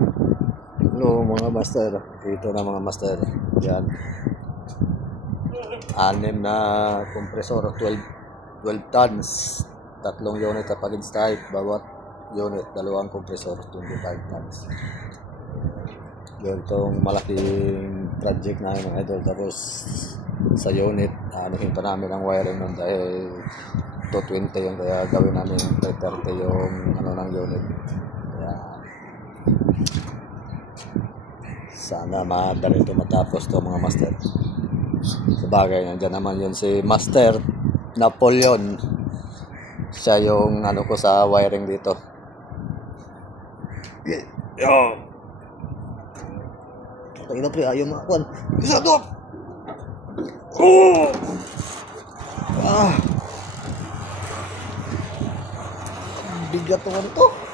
Hello mga master, ito na mga master. Yan, 6 na kompresor, 12 tons, 3 unit na package type, bawat unit, 2 kompresor, 25 tons. Yun, itong malaking project namin mga idol. Tapos sa unit, anuhin pa namin ang wiring nun dahil 220 yung, kaya gawin namin 330 yung ng unit. Kaya sana madali ito matapos to mga master. Sabagay, nandiyan naman yun si Master Napoleon. Siya yung ko sa wiring dito. Yo! Ito pre, ayaw makakuan. Isa to! Oh! Ah! Bigat naman to.